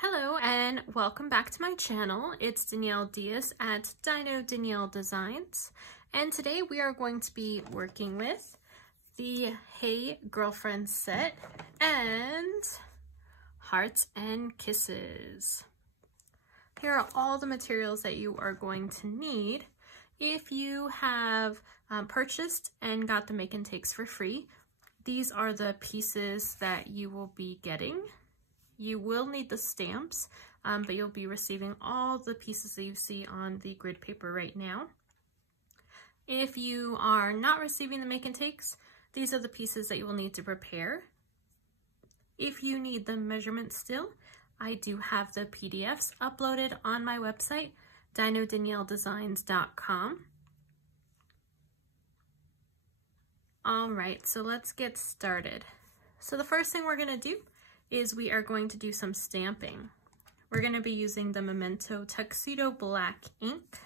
Hello and welcome back to my channel. It's Danielle Diaz at Dino Danielle Designs, and today we are going to be working with the Hey Girlfriend set and Hearts and Kisses. Here are all the materials that you are going to need if you have purchased and got the make and takes for free. These are the pieces that you will be getting. You will need the stamps, but you'll be receiving all the pieces that you see on the grid paper right now. If you are not receiving the make and takes, these are the pieces that you will need to prepare. If you need the measurements still, I do have the PDFs uploaded on my website, dinodanielledesigns.com. All right, so let's get started. So the first thing we're gonna do is we are going to do some stamping. We're going to be using the Memento Tuxedo Black ink.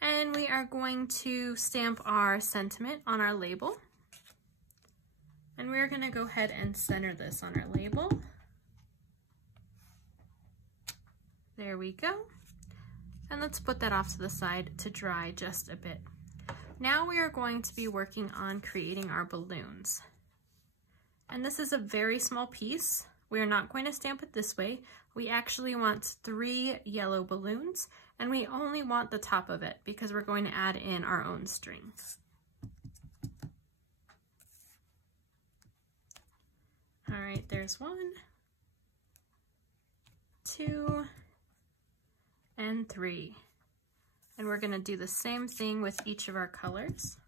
And we are going to stamp our sentiment on our label. And we're going to go ahead and center this on our label. There we go. And let's put that off to the side to dry just a bit. Now we are going to be working on creating our balloons. And this is a very small piece. We are not going to stamp it this way. We actually want 3 yellow balloons, and we only want the top of it because we're going to add in our own strings. All right, there's 1, 2, and 3. And we're gonna do the same thing with each of our colors.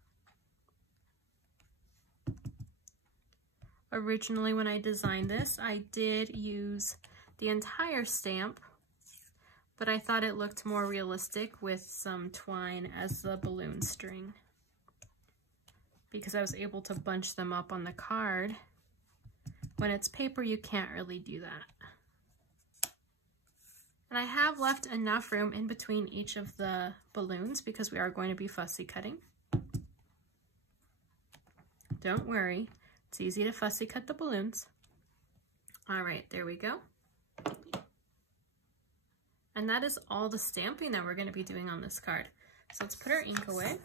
Originally, when I designed this, I did use the entire stamp, but I thought it looked more realistic with some twine as the balloon string because I was able to bunch them up on the card. When it's paper, you can't really do that. And I have left enough room in between each of the balloons because we are going to be fussy cutting. Don't worry. It's easy to fussy cut the balloons. All right, there we go. And that is all the stamping that we're going to be doing on this card. So let's put our ink away.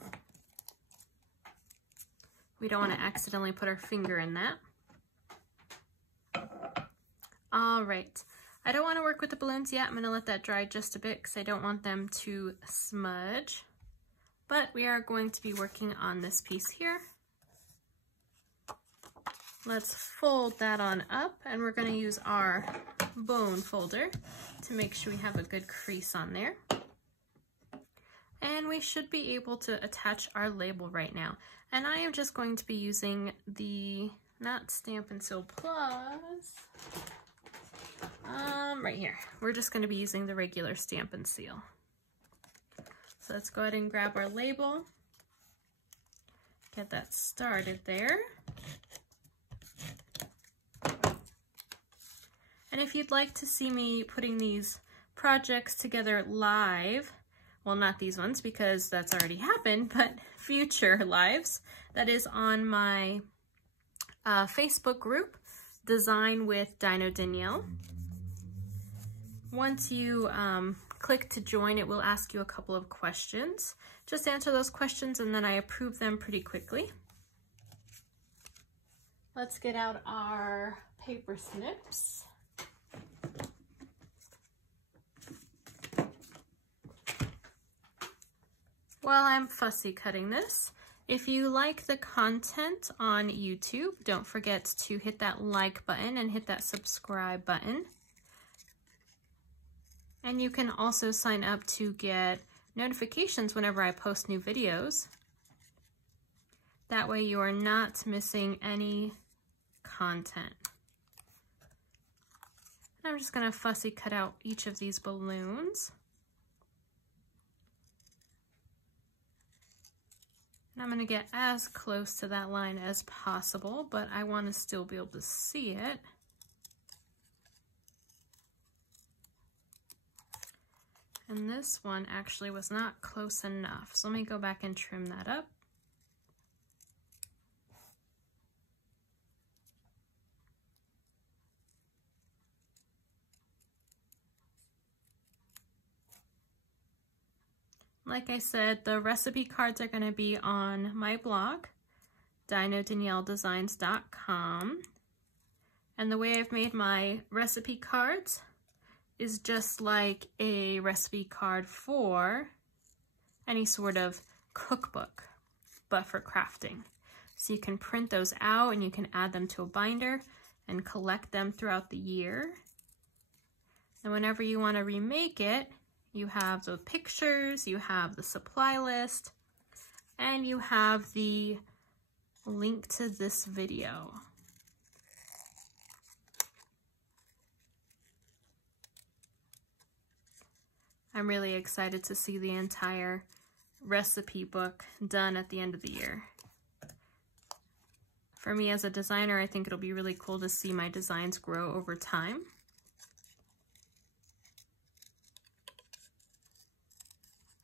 We don't want to accidentally put our finger in that. All right, I don't want to work with the balloons yet. I'm going to let that dry just a bit because I don't want them to smudge. But we are going to be working on this piece here. Let's fold that on up, and we're going to use our bone folder to make sure we have a good crease on there. And we should be able to attach our label right now. And I am just going to be using the, not Stampin' Seal Plus, right here. We're just going to be using the regular Stampin' Seal. So let's go ahead and grab our label, get that started there. And if you'd like to see me putting these projects together live, well, not these ones because that's already happened, but future lives, that is on my Facebook group, Design with Dino Danielle. Once you click to join, it will ask you a couple of questions. Just answer those questions and then I approve them pretty quickly. Let's get out our paper snips. While I'm fussy cutting this, if you like the content on YouTube, don't forget to hit that like button and hit that subscribe button. And you can also sign up to get notifications whenever I post new videos. That way you are not missing any content. And I'm just going to fussy cut out each of these balloons. And I'm going to get as close to that line as possible, but I want to still be able to see it. And this one actually was not close enough, so let me go back and trim that up. like I said, the recipe cards are going to be on my blog, dinodanielledesigns.com. And the way I've made my recipe cards is just like a recipe card for any sort of cookbook, but for crafting. So you can print those out and you can add them to a binder and collect them throughout the year. And whenever you want to remake it, you have the pictures, you have the supply list, and you have the link to this video. I'm really excited to see the entire recipe book done at the end of the year. For me as a designer, I think it'll be really cool to see my designs grow over time.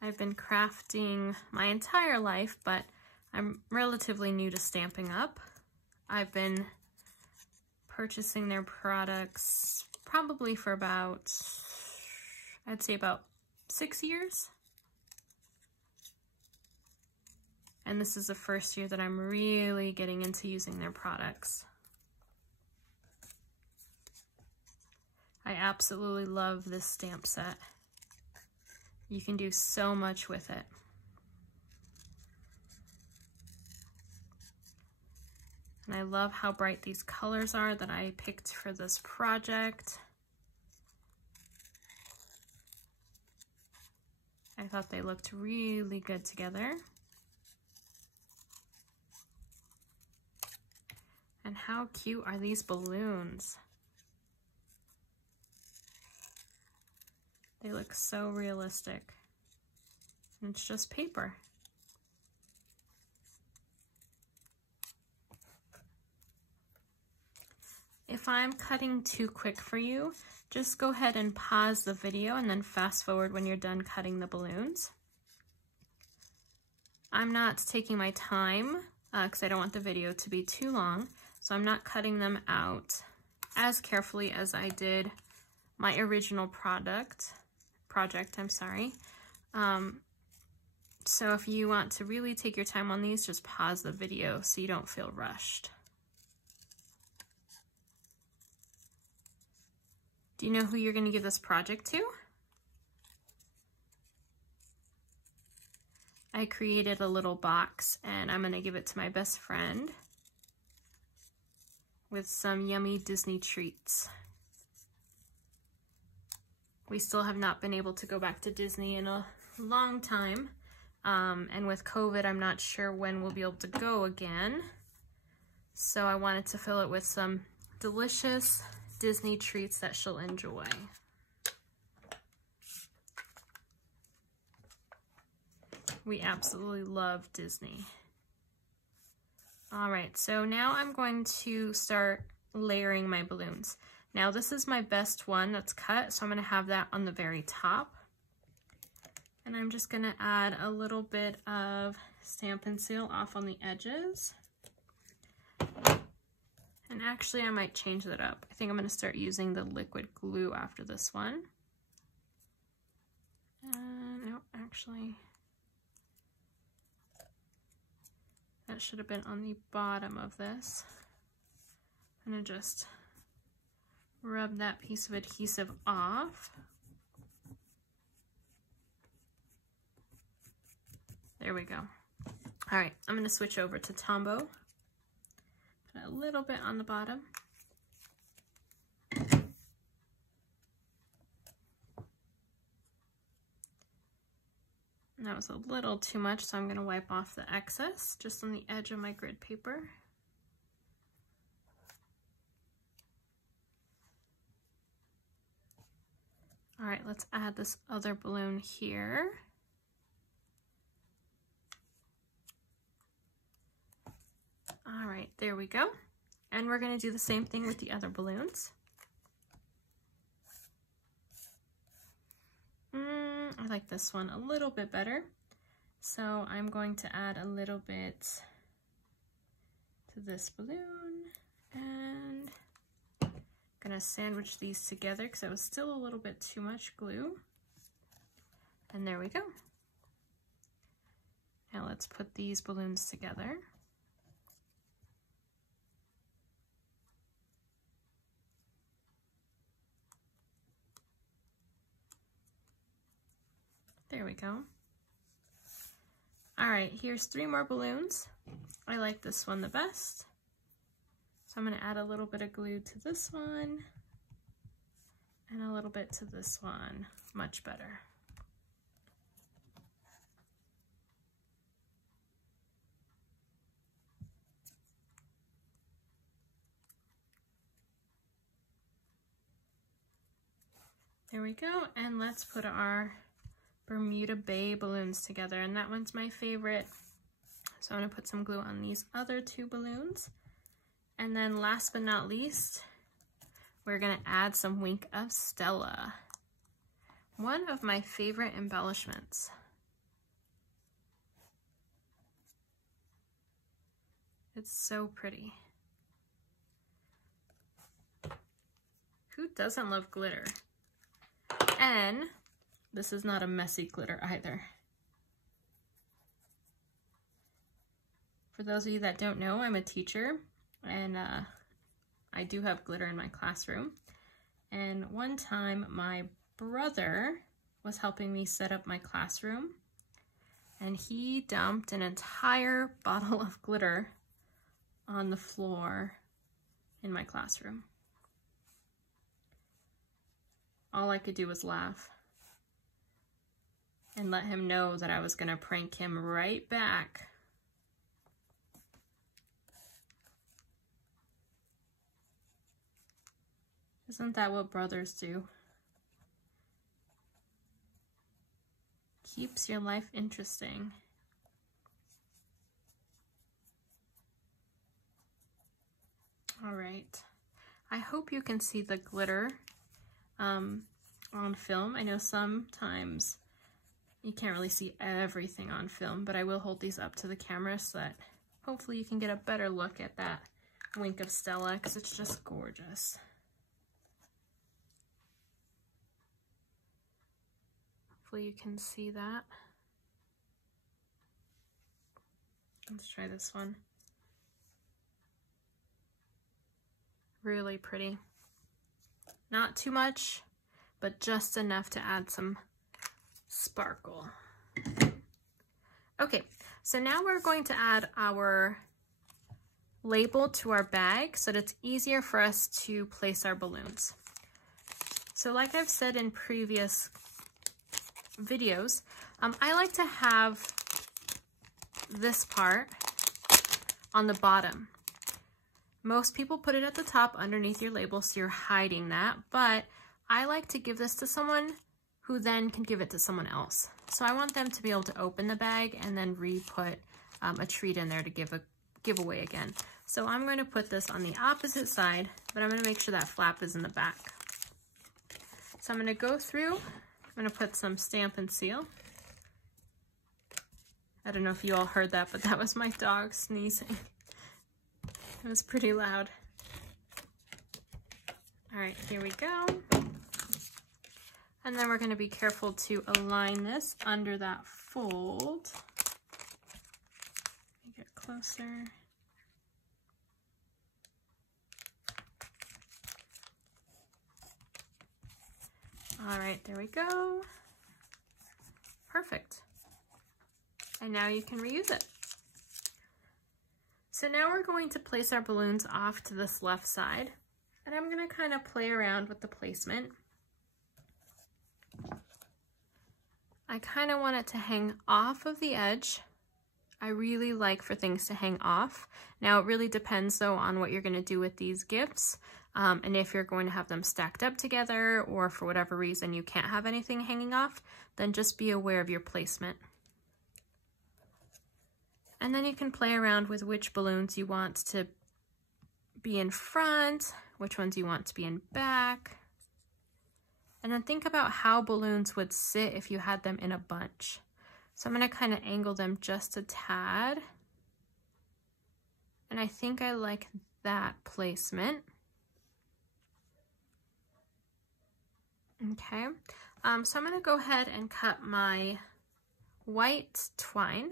I've been crafting my entire life, but I'm relatively new to Stampin' Up. I've been purchasing their products probably for about, I'd say about 6 years. And this is the first year that I'm really getting into using their products. I absolutely love this stamp set. You can do so much with it. And I love how bright these colors are that I picked for this project. I thought they looked really good together. And how cute are these balloons? They look so realistic. And it's just paper. If I'm cutting too quick for you, just go ahead and pause the video and then fast forward when you're done cutting the balloons. I'm not taking my time because I don't want the video to be too long, so I'm not cutting them out as carefully as I did my original project. So if you want to really take your time on these, just pause the video so you don't feel rushed. Do you know who you're going to give this project to? I created a little box and I'm going to give it to my best friend with some yummy Disney treats. We still have not been able to go back to Disney in a long time. And with COVID, I'm not sure when we'll be able to go again. So I wanted to fill it with some delicious Disney treats that she'll enjoy. We absolutely love Disney. All right, so now I'm going to start layering my balloons. Now this is my best one that's cut, so I'm gonna have that on the very top. And I'm just gonna add a little bit of Stampin' Seal off on the edges. And actually I might change that up. I think I'm gonna start using the liquid glue after this one. No, actually, that should have been on the bottom of this. I'm gonna just rub that piece of adhesive off. There we go. All right, I'm gonna switch over to Tombow. Put a little bit on the bottom. And that was a little too much, so I'm gonna wipe off the excess just on the edge of my grid paper. All right, let's add this other balloon here. All right, there we go. And we're gonna do the same thing with the other balloons. I like this one a little bit better. So I'm going to add a little bit to this balloon and gonna sandwich these together because it was still a little bit too much glue. And there we go. Now let's put these balloons together. There we go. All right, here's 3 more balloons. I like this one the best. So I'm going to add a little bit of glue to this one and a little bit to this one. Much better. There we go, and let's put our Bermuda Bay balloons together, and that one's my favorite. So I'm gonna put some glue on these other 2 balloons. And then last but not least, we're gonna add some Wink of Stella. One of my favorite embellishments. It's so pretty. Who doesn't love glitter? And this is not a messy glitter either. For those of you that don't know, I'm a teacher, and I do have glitter in my classroom. And one time my brother was helping me set up my classroom, and he dumped an entire bottle of glitter on the floor in my classroom. All I could do was laugh and let him know that I was gonna prank him right back. Isn't that what brothers do? Keeps your life interesting. All right. I hope you can see the glitter on film. I know sometimes you can't really see everything on film, but I will hold these up to the camera so that hopefully you can get a better look at that Wink of Stella, because it's just gorgeous. Hopefully you can see that. Let's try this one. Really pretty. Not too much, but just enough to add some sparkle. Okay, so now we're going to add our label to our bag so that it's easier for us to place our balloons. So like I've said in previous videos, I like to have this part on the bottom. Most people put it at the top underneath your label, so you're hiding that, but I like to give this to someone who then can give it to someone else. So I want them to be able to open the bag and then re-put a treat in there to give away again. So I'm going to put this on the opposite side, but I'm going to make sure that flap is in the back. So I'm going to go through, I'm going to put some Stampin' Seal. I don't know if you all heard that, but that was my dog sneezing. It was pretty loud. All right, here we go. And then we're going to be careful to align this under that fold. Get closer. All right, there we go. Perfect. And now you can reuse it. So now we're going to place our balloons off to this left side, and I'm going to kind of play around with the placement. I kind of want it to hang off of the edge. I really like for things to hang off. Now it really depends though on what you're going to do with these gifts, and if you're going to have them stacked up together, or for whatever reason you can't have anything hanging off, then just be aware of your placement. And then you can play around with which balloons you want to be in front, which ones you want to be in back. And then think about how balloons would sit if you had them in a bunch. So I'm going to kind of angle them just a tad. And I think I like that placement. Okay, so I'm going to go ahead and cut my white twine.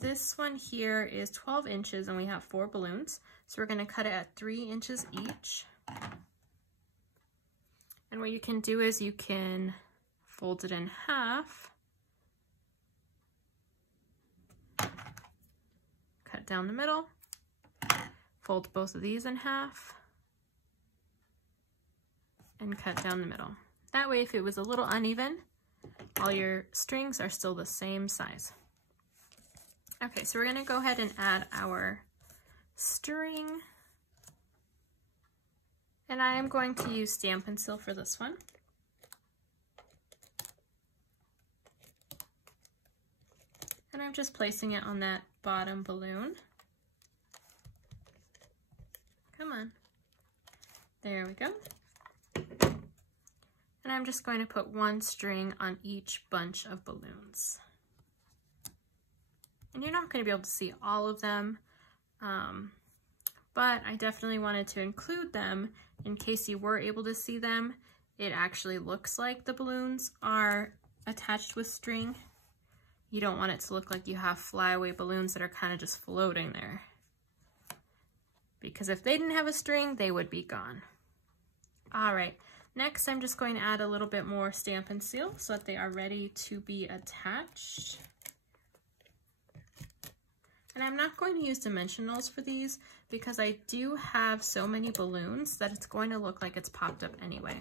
this one here is 12 inches and we have 4 balloons. So we're going to cut it at 3 inches each. And what you can do is you can fold it in half, cut down the middle, fold both of these in half, and cut down the middle. That way, if it was a little uneven, all your strings are still the same size. Okay, so we're going to go ahead and add our string. And I am going to use Stampin' Seal for this one. And I'm just placing it on that bottom balloon. Come on. There we go. And I'm just going to put 1 string on each bunch of balloons. And you're not going to be able to see all of them, but I definitely wanted to include them in case you were able to see them. It actually looks like the balloons are attached with string. You don't want it to look like you have flyaway balloons that are kind of just floating there. Because if they didn't have a string, they would be gone. All right, next I'm just going to add a little bit more Stampin' Seal so that they are ready to be attached. And I'm not going to use dimensionals for these because I do have so many balloons that it's going to look like it's popped up anyway.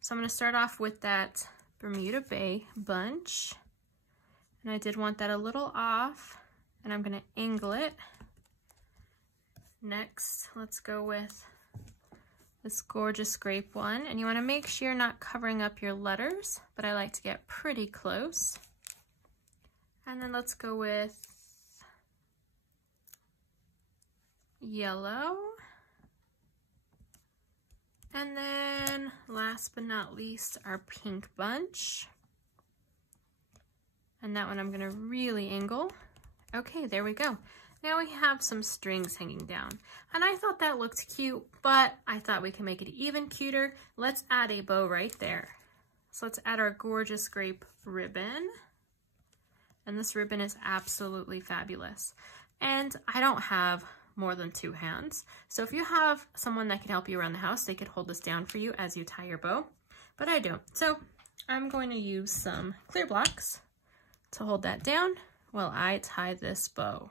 So I'm going to start off with that Bermuda Bay bunch. And I did want that a little off, and I'm going to angle it. Next, let's go with this Gorgeous Grape one. And you want to make sure you're not covering up your letters, but I like to get pretty close. And then let's go with yellow. And then last but not least, our pink bunch. And that one I'm gonna really angle. Okay, there we go. Now we have some strings hanging down. And I thought that looked cute, but I thought we can make it even cuter. Let's add a bow right there. So let's add our Gorgeous Grape ribbon. And this ribbon is absolutely fabulous. And I don't have more than 2 hands. So if you have someone that can help you around the house, they could hold this down for you as you tie your bow, but I don't. So I'm going to use some clear blocks to hold that down while I tie this bow.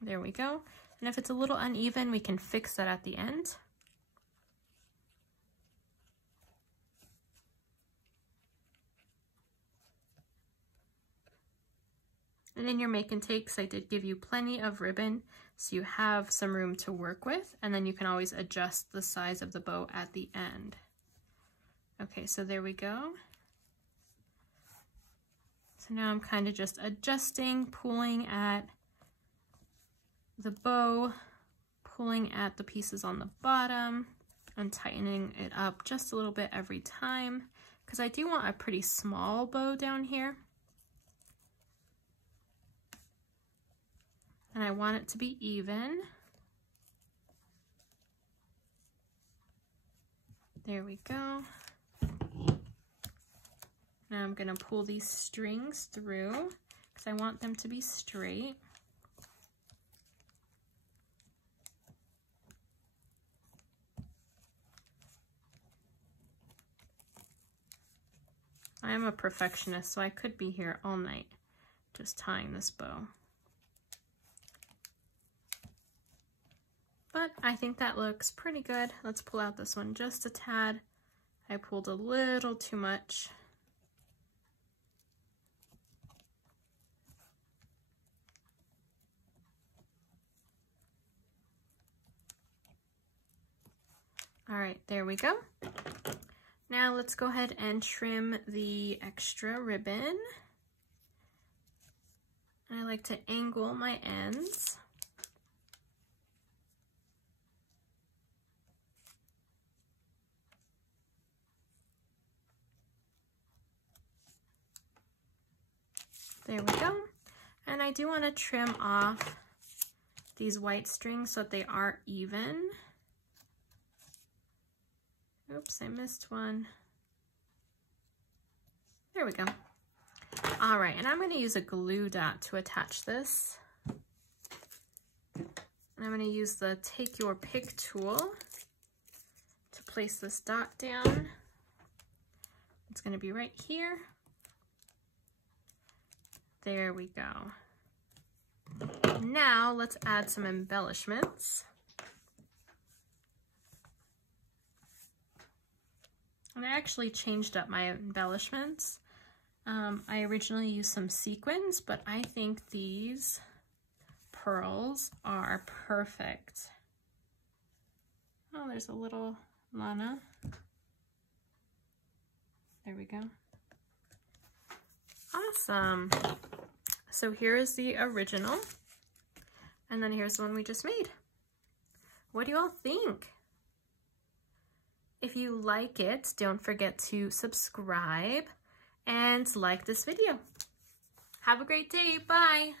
There we go. And if it's a little uneven, we can fix that at the end. And in your make and takes, I did give you plenty of ribbon, so you have some room to work with, and then you can always adjust the size of the bow at the end. Okay, so there we go. So now I'm kind of just adjusting, pulling at the bow, pulling at the pieces on the bottom, and tightening it up just a little bit every time, because I do want a pretty small bow down here. And I want it to be even. There we go. Now I'm gonna pull these strings through because I want them to be straight. I am a perfectionist, so I could be here all night just tying this bow. But I think that looks pretty good. Let's pull out this one just a tad. I pulled a little too much. All right, there we go. Now let's go ahead and trim the extra ribbon. I like to angle my ends. There we go. And I do want to trim off these white strings so that they are even. Oops, I missed one. There we go. All right, and I'm going to use a glue dot to attach this. And I'm going to use the Take Your Pick tool to place this dot down. It's going to be right here. There we go. Now let's add some embellishments. And I actually changed up my embellishments. I originally used some sequins, but I think these pearls are perfect. Oh, there's a little Lana. There we go. Awesome. So here is the original, and then here's the one we just made. What do you all think? If you like it, don't forget to subscribe and like this video. Have a great day. Bye.